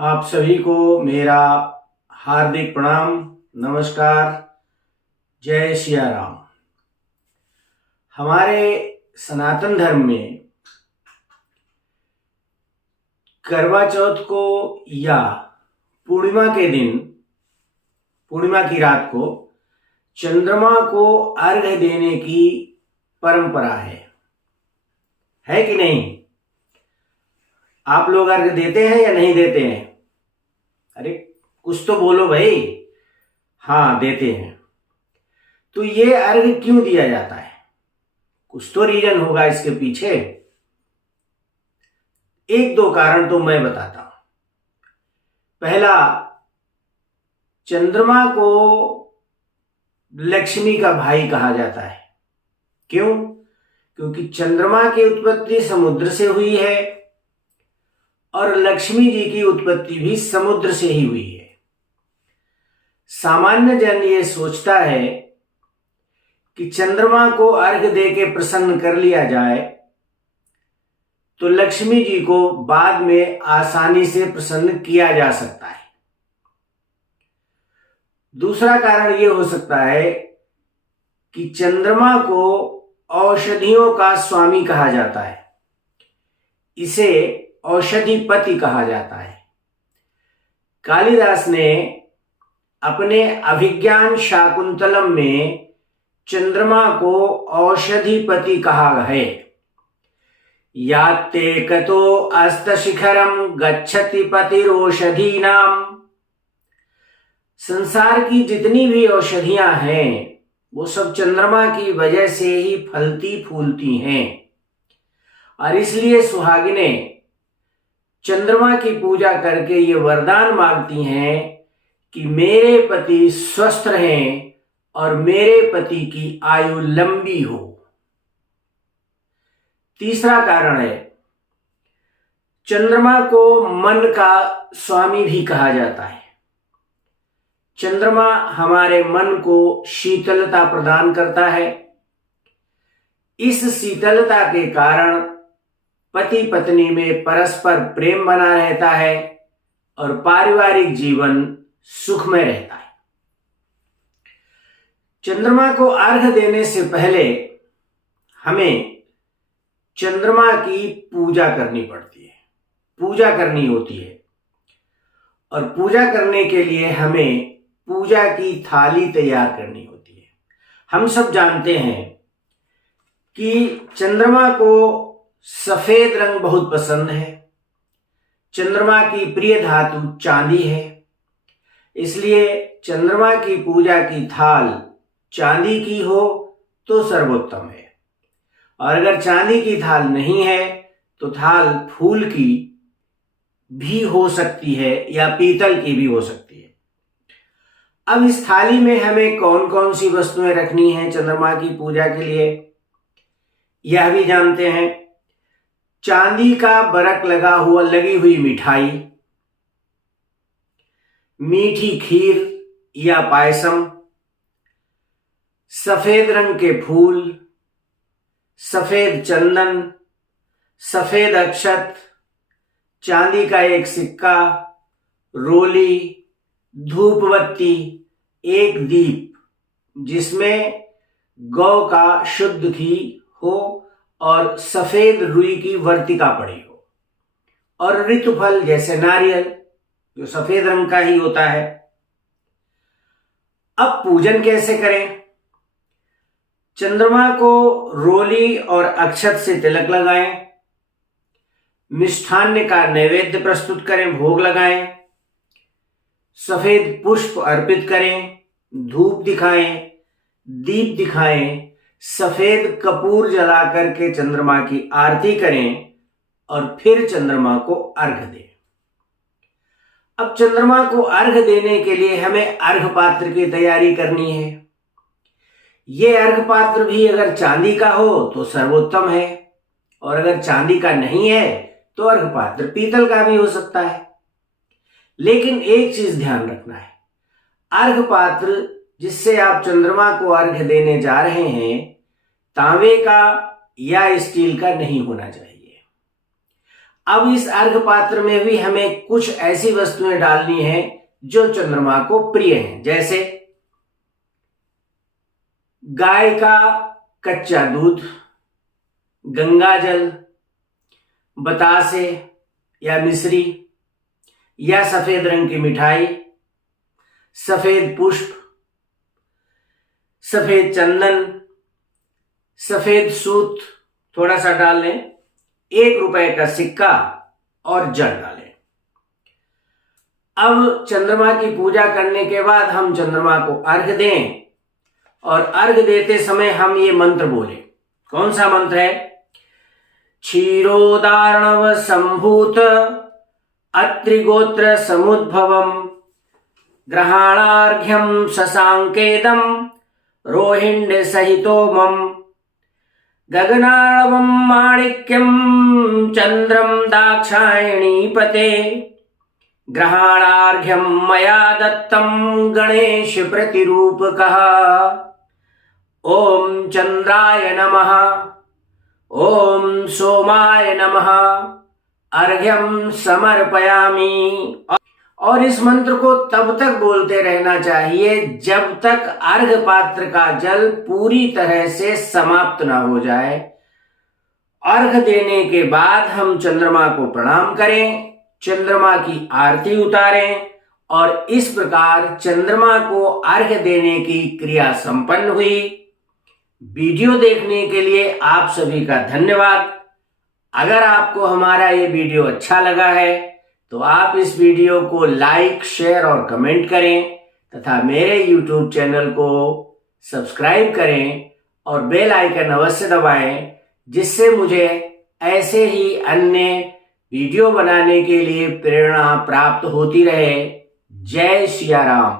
आप सभी को मेरा हार्दिक प्रणाम, नमस्कार, जय सिया राम। हमारे सनातन धर्म में करवा चौथ को या पूर्णिमा के दिन, पूर्णिमा की रात को चंद्रमा को अर्घ्य देने की परंपरा है कि नहीं? आप लोग अर्घ्य देते हैं या नहीं देते हैं? अरे कुछ तो बोलो भाई। हाँ, देते हैं। तो ये अर्घ्य क्यों दिया जाता है? कुछ तो रीजन होगा इसके पीछे। एक दो कारण तो मैं बताता हूं। पहला, चंद्रमा को लक्ष्मी का भाई कहा जाता है। क्यों? क्योंकि चंद्रमा की उत्पत्ति समुद्र से हुई है और लक्ष्मी जी की उत्पत्ति भी समुद्र से ही हुई है। सामान्य जन ये सोचता है कि चंद्रमा को अर्घ्य दे के प्रसन्न कर लिया जाए तो लक्ष्मी जी को बाद में आसानी से प्रसन्न किया जा सकता है। दूसरा कारण ये हो सकता है कि चंद्रमा को औषधियों का स्वामी कहा जाता है। इसे औषधिपति कहा जाता है। कालिदास ने अपने अभिज्ञान शाकुंतलम में चंद्रमा को औषधिपति कहा है। याते कतो अस्तशिखरम गच्छति पतिरोषधीनाम। संसार की जितनी भी औषधियां हैं वो सब चंद्रमा की वजह से ही फलती फूलती हैं और इसलिए सुहागिनें चंद्रमा की पूजा करके ये वरदान मांगती हैं कि मेरे पति स्वस्थ रहें और मेरे पति की आयु लंबी हो। तीसरा कारण है, चंद्रमा को मन का स्वामी भी कहा जाता है। चंद्रमा हमारे मन को शीतलता प्रदान करता है। इस शीतलता के कारण पति पत्नी में परस्पर प्रेम बना रहता है और पारिवारिक जीवन सुखमय रहता है। चंद्रमा को अर्घ्य देने से पहले हमें चंद्रमा की पूजा करनी पड़ती है, पूजा करनी होती है। और पूजा करने के लिए हमें पूजा की थाली तैयार करनी होती है। हम सब जानते हैं कि चंद्रमा को सफेद रंग बहुत पसंद है। चंद्रमा की प्रिय धातु चांदी है, इसलिए चंद्रमा की पूजा की थाल चांदी की हो तो सर्वोत्तम है। और अगर चांदी की थाल नहीं है तो थाल फूल की भी हो सकती है या पीतल की भी हो सकती है। अब इस थाली में हमें कौन कौन सी वस्तुएं रखनी हैं चंद्रमा की पूजा के लिए, यह भी जानते हैं। चांदी का बरक लगी हुई मिठाई, मीठी खीर या पायसम, सफेद रंग के फूल, सफेद चंदन, सफेद अक्षत, चांदी का एक सिक्का, रोली, धूपबत्ती, एक दीप जिसमें गौ का शुद्ध घी हो और सफेद रुई की वर्तिका पड़ी हो, और ऋतुफल जैसे नारियल जो सफेद रंग का ही होता है। अब पूजन कैसे करें? चंद्रमा को रोली और अक्षत से तिलक लगाएं, मिष्ठान्न का नैवेद्य प्रस्तुत करें, भोग लगाएं, सफेद पुष्प अर्पित करें, धूप दिखाएं, दीप दिखाएं, सफेद कपूर जला करके चंद्रमा की आरती करें और फिर चंद्रमा को अर्घ्य दें। अब चंद्रमा को अर्घ्य देने के लिए हमें अर्घ्य पात्र की तैयारी करनी है। ये अर्घ्य पात्र भी अगर चांदी का हो तो सर्वोत्तम है, और अगर चांदी का नहीं है तो अर्घ्य पात्र पीतल का भी हो सकता है। लेकिन एक चीज ध्यान रखना है, अर्घ्य पात्र जिससे आप चंद्रमा को अर्घ्य देने जा रहे हैं तांबे का या स्टील का नहीं होना चाहिए। अब इस अर्घ पात्र में भी हमें कुछ ऐसी वस्तुएं डालनी है जो चंद्रमा को प्रिय हैं, जैसे गाय का कच्चा दूध, गंगा जल, बतासे या मिश्री या सफेद रंग की मिठाई, सफेद पुष्प, सफेद चंदन, सफेद सूत थोड़ा सा डाल लें, 1 रुपए का सिक्का और जल डालें। अब चंद्रमा की पूजा करने के बाद हम चंद्रमा को अर्घ दें और अर्घ देते समय हम ये मंत्र बोले। कौन सा मंत्र है? क्षीरोदार्णव संभूत अत्रिगोत्र समुद्भवम ग्रहाणार्घ्यम शशांकेदम रोहिण्य सहितो मम गगनार्णवम माणिक्यम चंद्रम दाक्षायणीपते ग्रहाणार्घ्यम मया दत्तम गणेश प्रतिरूपकः ओम चंद्राय नमः ओम सोमाय नमः अर्घ्यम समर्पयामि। और इस मंत्र को तब तक बोलते रहना चाहिए जब तक अर्घ पात्र का जल पूरी तरह से समाप्त ना हो जाए। अर्घ देने के बाद हम चंद्रमा को प्रणाम करें, चंद्रमा की आरती उतारें और इस प्रकार चंद्रमा को अर्घ देने की क्रिया संपन्न हुई। वीडियो देखने के लिए आप सभी का धन्यवाद। अगर आपको हमारा ये वीडियो अच्छा लगा है तो आप इस वीडियो को लाइक, शेयर और कमेंट करें तथा मेरे YouTube चैनल को सब्सक्राइब करें और बेल आइकन अवश्य दबाएं, जिससे मुझे ऐसे ही अन्य वीडियो बनाने के लिए प्रेरणा प्राप्त होती रहे। जय सिया राम।